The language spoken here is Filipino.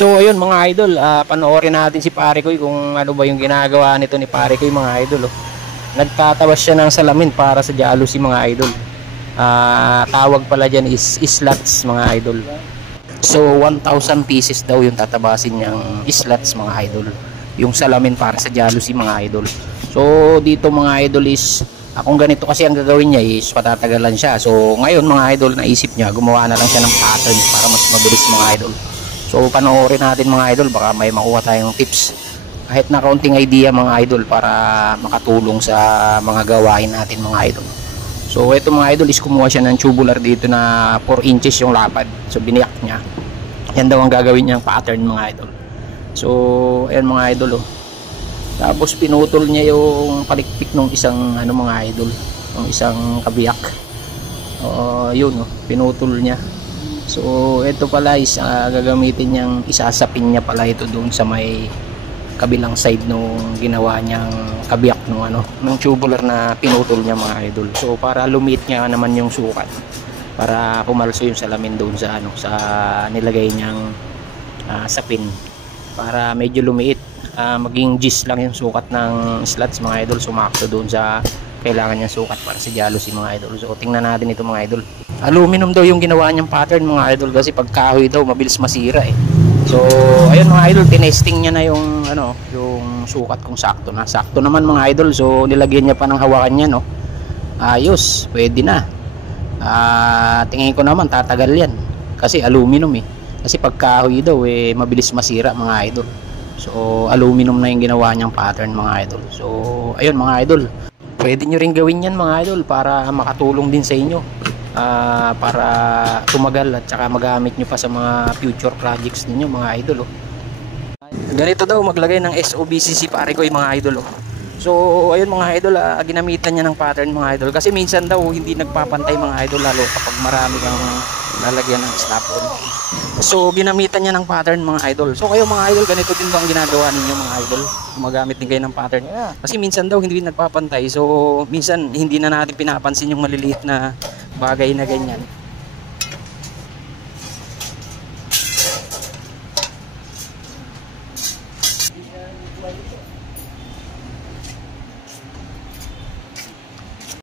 So ayun mga idol, panoorin natin si Pare Koy kung ano ba yung ginagawa nito ni Pare Koy mga idol. Nagtatawas siya ng salamin para sa jealousy mga idol. Tawag pala dyan is slots mga idol. So 1,000 pieces daw yung tatabasin niyang slots mga idol, yung salamin para sa jealousy mga idol. So dito mga idol is kung ganito kasi ang gagawin niya is patatagalan siya. So ngayon mga idol, naisip niya gumawa na lang siya ng pattern para mas mabilis mga idol. So panoorin natin mga idol, baka may makuha tayong tips kahit na kaunting idea mga idol para makatulong sa mga gawain natin mga idol. So ito mga idol is kumuha siya ng tubular dito na 4 inches yung lapad. So biniyak niya. Yan daw ang gagawin niyang pattern mga idol. So ayan mga idol oh. Tapos pinutol niya yung palikpik ng isang ano mga idol, ng isang kabiyak. Yun oh, pinutol niya. So ito pala is gagamitin niyang, isasapin niya pala ito doon sa may kabilang side nung ginawa niyang kabiyak nung ano, nung tubular na pinutol niya mga idol. So para lumit niya naman yung sukat, para pumalso yung salamin doon sa ano, sa nilagay niyang sapin, para medyo lumiit, maging gis lang yung sukat ng slots mga idol, sumakto doon sa kailangan niyang sukat para sa jealousy mga idol. So tingnan natin ito mga idol. Aluminum daw yung ginawa niyang pattern mga idol, kasi pag kahoy daw mabilis masira eh. So ayun mga idol, tinesting niya na yung ano, yung sukat kung sakto na. Sakto naman mga idol. So nilagyan niya pa ng hawakan niya no. Ayos, pwede na. Tingin ko naman tatagal yan kasi aluminum eh. Kasi pag kahoy daw eh mabilis masira mga idol. So aluminum na yung ginawa niyang pattern mga idol. So ayun mga idol, pwede nyo rin gawin yan mga idol para makatulong din sa inyo, para tumagal at saka magamit nyo pa sa mga future projects ninyo mga idol oh. Ganito daw maglagay ng SOBC si Pare Koy mga idol oh. So ayun mga idol, ginamitan niya ng pattern mga idol, kasi minsan daw hindi nagpapantay mga idol, lalo kapag marami kang lalagyan ng snap-on. So ginamitan niya ng pattern mga idol. So kayo mga idol, ganito din ba ang ginagawa ninyo mga idol? Gumagamit din kayo ng pattern? Kasi minsan daw hindi nagpapantay. So minsan hindi na natin pinapansin yung maliliit na bagay na ganyan.